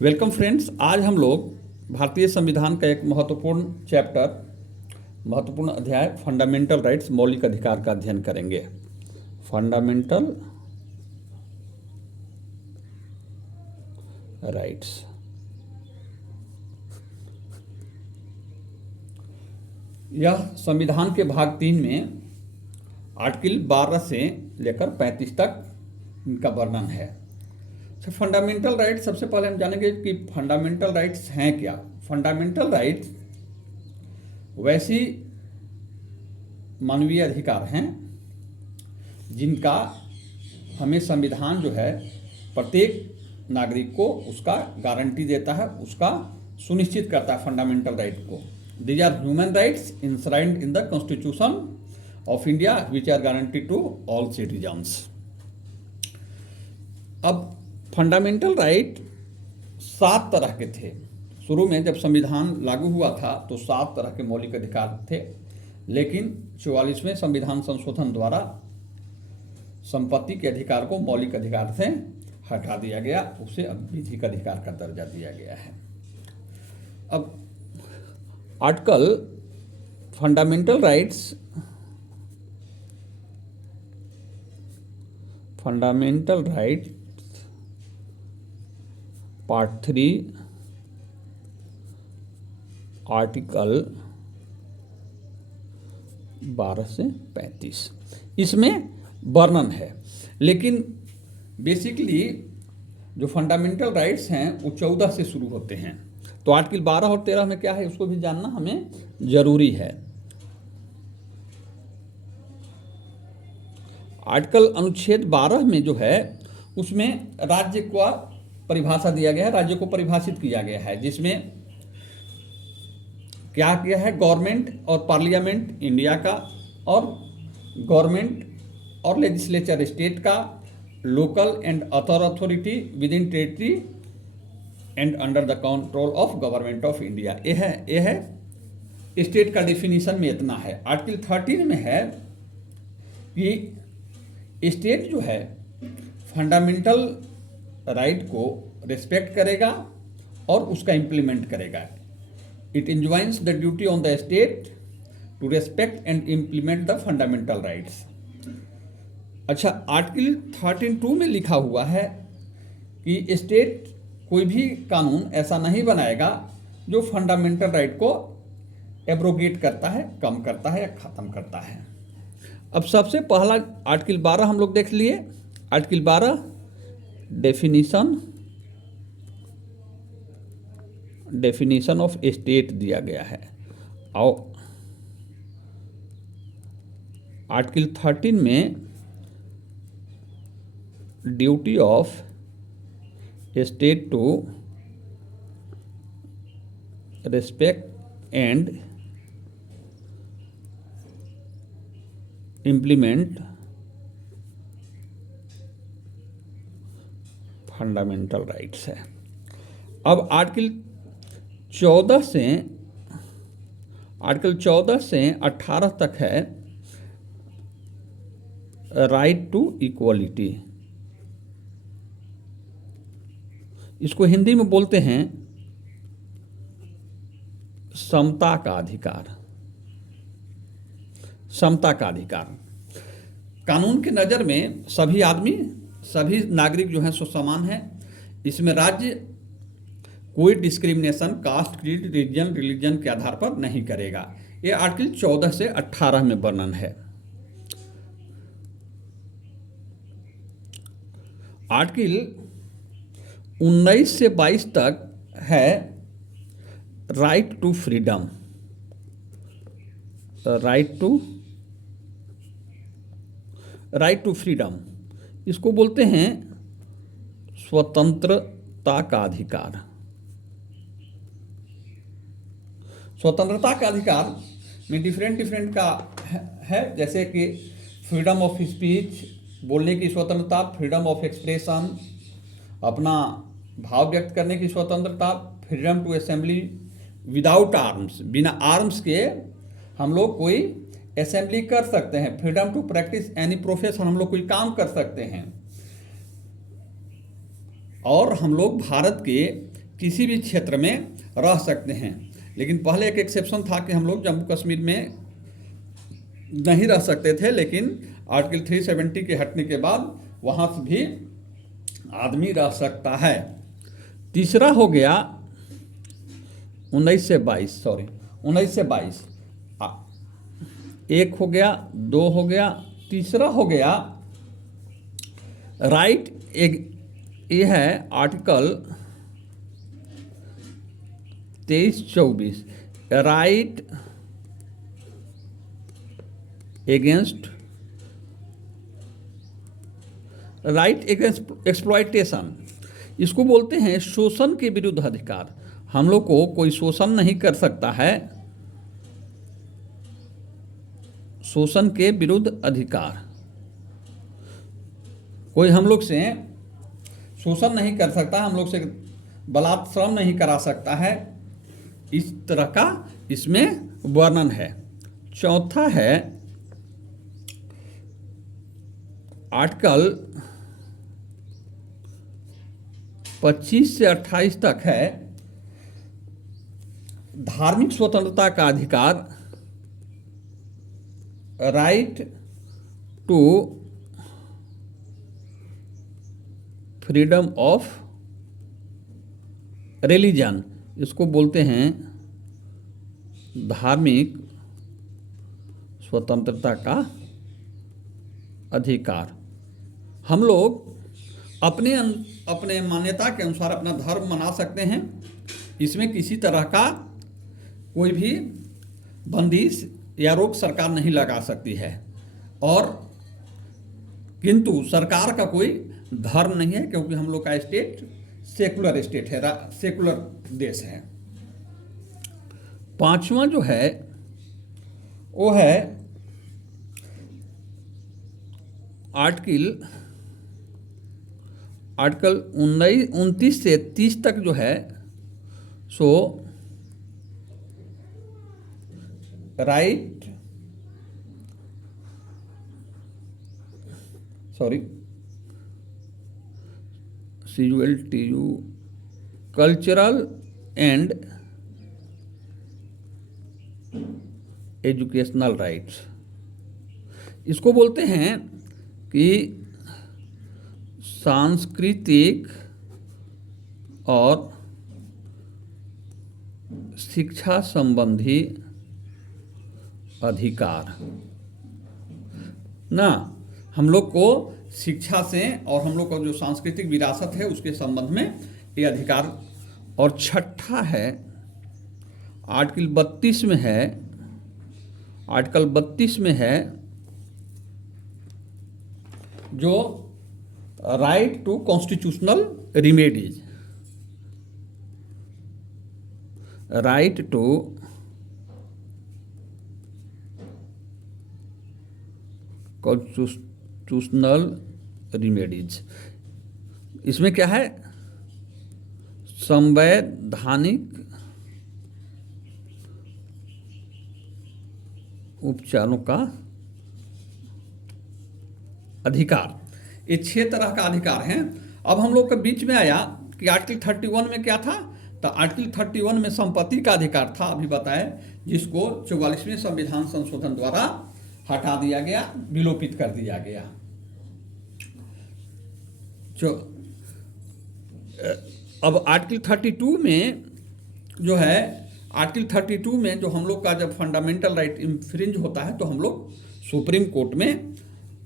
Welcome friends. आज हम लोग भारतीय संविधान का एक महत्वपूर्ण अध्याय फंडामेंटल राइट्स मौलिक अधिकार का अध्ययन करेंगे। Fundamental rights. यह संविधान के भाग 3 में आर्टिकल 12 से लेकर 35 तक इनका वर्णन है। तो फंडामेंटल राइट्स, सबसे पहले हम जानेंगे कि फंडामेंटल राइट्स हैं क्या। फंडामेंटल राइट्स वैसी मानवीय अधिकार हैं जिनका हमें संविधान जो है प्रत्येक नागरिक को उसका गारंटी देता है, उसका सुनिश्चित करता है फंडामेंटल राइट को। These are human rights enshrined in the constitution of India which are guarantee to all citizens. अब फंडामेंटल राइट 7 तरह के थे। शुरू में जब संविधान लागू हुआ था तो 7 तरह के मौलिक अधिकार थे, लेकिन 44वें संविधान संशोधन द्वारा संपत्ति के अधिकार को मौलिक अधिकार से हटा दिया गया, उसे अब विधिक अधिकार का दर्जा दिया गया है। अब article fundamental rights part 3 article 12 से 35 इसमें वर्णन है। लेकिन बेसिकली जो फंडामेंटल राइट्स हैं वो 14 से शुरू होते हैं। तो आर्टिकल 12 और 13 में क्या है उसको भी जानना हमें जरूरी है। आर्टिकल अनुच्छेद 12 में जो है उसमें राज्य को परिभाषा दिया गया है, राज्य को परिभाषित किया गया है, जिसमें क्या किया है, गवर्नमेंट और पार्लियामेंट इंडिया का, और गवर्नमेंट और लेजिस्लेचर स्टेट का, local and other authority with in territory and under the control of government of India. यह है स्टेट का डिफिनीशन में इतना है। आर्टिकल 13 में है कि स्टेट जो है फंडामेंटल राइट को रिस्पेक्ट करेगा और उसका इंप्लीमेंट करेगा। It enjoins the duty on the state to respect and implement the fundamental rights. अच्छा, आर्टिकल 13(2) में लिखा हुआ है कि स्टेट कोई भी कानून ऐसा नहीं बनाएगा जो फंडामेंटल राइट को एब्रोगेट करता है, कम करता है या खत्म करता है। अब सबसे पहला आर्टिकल 12 हम लोग देख लिए। आर्टिकल 12 डेफिनेशन ऑफ स्टेट दिया गया है। और आर्टिकल 13 में duty of state to respect and implement fundamental rights है। अब आर्टिकल 14 से 18 तक है राइट टू इक्वलिटी। इसको हिंदी में बोलते हैं समता का अधिकार। समता का अधिकार। कानून की नज़र में सभी नागरिक जो हैं सो समान हैं। इसमें राज्य कोई डिस्क्रिमिनेशन कास्ट, क्रीड, रिलीजन के आधार पर नहीं करेगा। ये आर्टिकल 14 से 18 में वर्णन है। आर्टिकल 19 से 22 तक है right to freedom. Right to freedom इसको बोलते हैं स्वतंत्रता का अधिकार। स्वतंत्रता का अधिकार में डिफरेंट का है, जैसे कि फ्रीडम ऑफ स्पीच, बोलने की स्वतंत्रता, फ्रीडम ऑफ एक्सप्रेशन, अपना भाव व्यक्त करने की स्वतंत्रता, freedom to assembly without arms, बिना आर्म्स के हम लोग कोई असेंबली कर सकते हैं। Freedom to practise any profession, हम लोग कोई काम कर सकते हैं। और हम लोग भारत के किसी भी क्षेत्र में रह सकते हैं। लेकिन पहले एक एक्सेप्शन था कि हम लोग जम्मू कश्मीर में नहीं रह सकते थे, लेकिन आर्टिकल 370 के हटने के बाद वहाँ से भी आदमी रह सकता है। तीसरा हो गया 19 से 22, एक हो गया, दो हो गया, तीसरा हो गया राइट, ये है आर्टिकल 23-24, राइट एगेंस्ट एक्सप्लॉयटेशन, इसको बोलते हैं शोषण के विरुद्ध अधिकार। हम लोग को कोई शोषण नहीं कर सकता है, शोषण के विरुद्ध अधिकार। कोई हम लोग से शोषण नहीं कर सकता, हम लोग से बलात्श्रम नहीं करा सकता है, इस तरह का इसमें वर्णन है। चौथा है आर्टिकल 25 से 28 तक है धार्मिक स्वतंत्रता का अधिकार, right to freedom of religion, इसको बोलते हैं धार्मिक स्वतंत्रता का अधिकार। हम लोग अपने मान्यता के अनुसार अपना धर्म मना सकते हैं, इसमें किसी तरह का कोई भी बंदिश या रोक सरकार नहीं लगा सकती है। और किंतु सरकार का कोई धर्म नहीं है, क्योंकि हम लोग का स्टेट सेकुलर स्टेट है, सेकुलर देश है। पांचवा जो है वो है आर्टिकल 29 से 30 तक जो है सो कल्चरल एंड एजुकेशनल राइट्स, इसको बोलते हैं कि सांस्कृतिक और शिक्षा संबंधी अधिकार ना। हम लोग को शिक्षा से और हम लोग का जो सांस्कृतिक विरासत है उसके संबंध में ये अधिकार। और छठा है आर्टिकल 32 में है, आर्टिकल 32 में है जो right to constitutional remedies, right to constitutional remedies. इसमें क्या है, संवैधानिक उपचारों का अधिकार। ये 6 तरह का अधिकार है। अब हम लोग के बीच में आया कि आर्टिकल 31 में क्या था, तो आर्टिकल 31 में संपत्ति का अधिकार था, अभी बताए, जिसको 44वें संविधान संशोधन द्वारा हटा दिया गया, विलोपित कर दिया गया। अब आर्टिकल 32 में जो है, आर्टिकल 32 में जो हम लोग का जब फंडामेंटल राइट इंफ्रिंज होता है तो हम लोग सुप्रीम कोर्ट में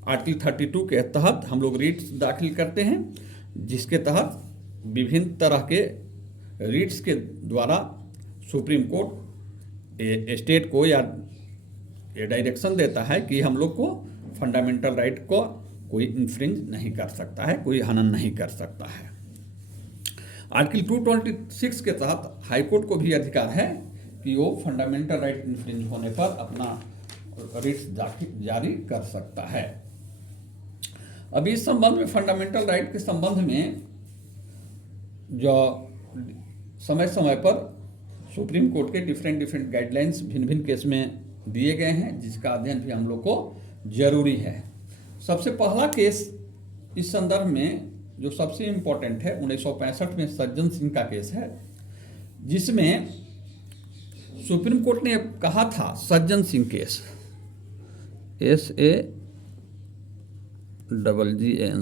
आर्टिकल 32 के तहत हम लोग रिट्स दाखिल करते हैं, जिसके तहत विभिन्न तरह के रिट्स के द्वारा सुप्रीम कोर्ट स्टेट को या ये डायरेक्शन देता है कि हम लोग को फंडामेंटल राइट को कोई इंफ्रिंज नहीं कर सकता है, कोई हनन नहीं कर सकता है। आर्टिकल 226 के तहत हाईकोर्ट को भी अधिकार है कि वो फंडामेंटल राइट इंफ्रिंज होने पर अपना रिट्स जारी कर सकता है। अभी इस संबंध में फंडामेंटल राइट के संबंध में जो समय समय पर सुप्रीम कोर्ट के डिफरेंट गाइडलाइंस भिन्न केस में दिए गए हैं, जिसका अध्ययन भी हम लोग को जरूरी है। सबसे पहला केस इस संदर्भ में जो सबसे इम्पोर्टेंट है 1965 में सज्जन सिंह का केस है, जिसमें सुप्रीम कोर्ट ने कहा था, Sajjan Singh case, SAGGN,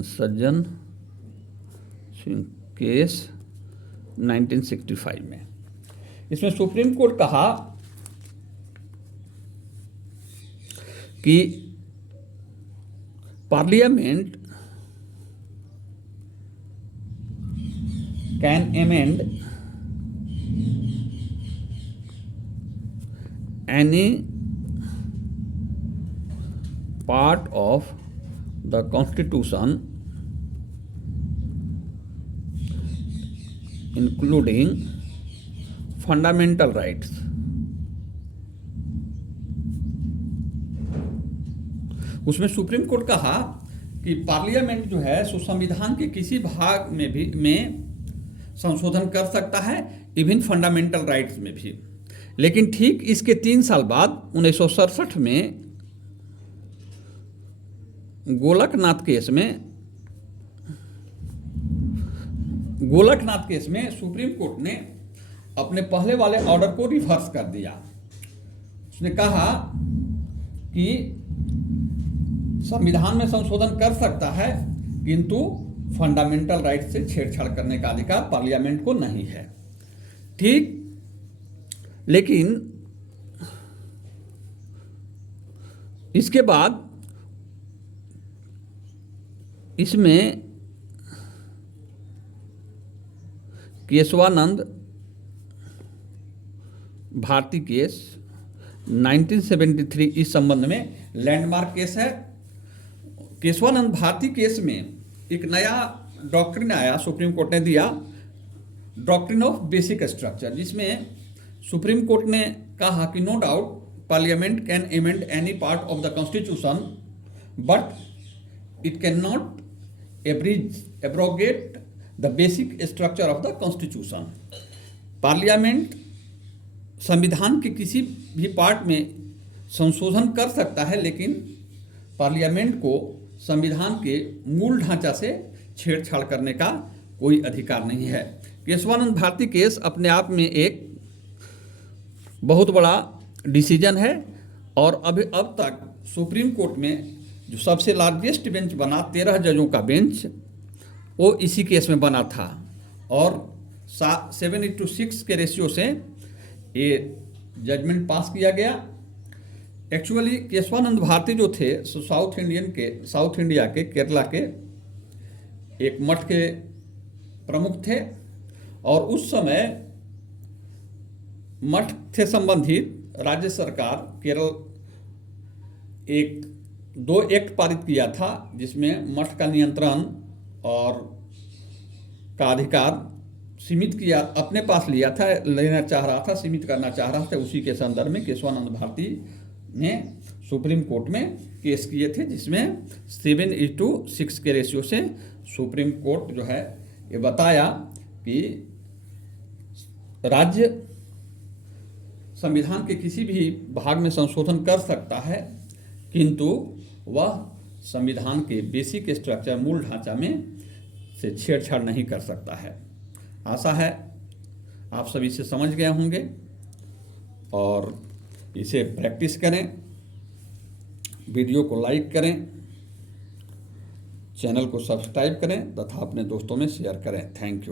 Sajjan Singh case 1965 में, इसमें सुप्रीम कोर्ट कहा कि parliament can amend any part of the Constitution including fundamental rights. उसमें सुप्रीम कोर्ट कहा कि पार्लियामेंट जो है सो संविधान के किसी भाग में संशोधन कर सकता है, इवन फंडामेंटल राइट्स में भी। लेकिन ठीक इसके 3 साल बाद 1967 में गोलकनाथ केस में सुप्रीम कोर्ट ने अपने पहले वाले ऑर्डर को रिवर्स कर दिया। उसने कहा कि संविधान में संशोधन कर सकता है, किंतु फंडामेंटल राइट से छेड़छाड़ करने का अधिकार पार्लियामेंट को नहीं है। ठीक, लेकिन इसके बाद इसमें केशवानंद भारती केस 1973 इस संबंध में लैंडमार्क केस है। केशवानंद भारती केस में एक नया डॉक्ट्रिन आया, सुप्रीम कोर्ट ने दिया, डॉक्ट्रिन ऑफ बेसिक स्ट्रक्चर, जिसमें सुप्रीम कोर्ट ने कहा कि no doubt parliament can amend any part of the constitution but it can not abrogate the basic structure of the constitution. Parliament संविधान के किसी भी पार्ट में संशोधन कर सकता है, लेकिन पार्लियामेंट को संविधान के मूल ढांचा से छेड़छाड़ करने का कोई अधिकार नहीं है। केशवानंद भारती केस अपने आप में एक बहुत बड़ा डिसीजन है, और अब तक सुप्रीम कोर्ट में जो सबसे लार्जेस्ट बेंच बना, 13 जजों का बेंच, वो इसी केस में बना था, और 7-6 के रेशियो से ये जजमेंट पास किया गया। एक्चुअली केशवानंद भारती जो थे साउथ इंडिया के केरला के एक मठ के प्रमुख थे, और उस समय मठ से संबंधित राज्य सरकार केरल 2 एक्ट पारित किया था, जिसमें मठ का नियंत्रण और का अधिकार सीमित किया, अपने पास लेना चाह रहा था, सीमित करना चाह रहा था। उसी के संदर्भ में केशवानंद भारती ने सुप्रीम कोर्ट में केस किए थे, जिसमें 7:6 के रेशियो से सुप्रीम कोर्ट जो है ये बताया कि राज्य संविधान के किसी भी भाग में संशोधन कर सकता है, किंतु वह संविधान के बेसिक स्ट्रक्चर, मूल ढांचा में से छेड़छाड़ नहीं कर सकता है। आशा है आप सभी से समझ गए होंगे, और इसे प्रैक्टिस करें, वीडियो को लाइक करें, चैनल को सब्सक्राइब करें तथा अपने दोस्तों में शेयर करें। Thank you.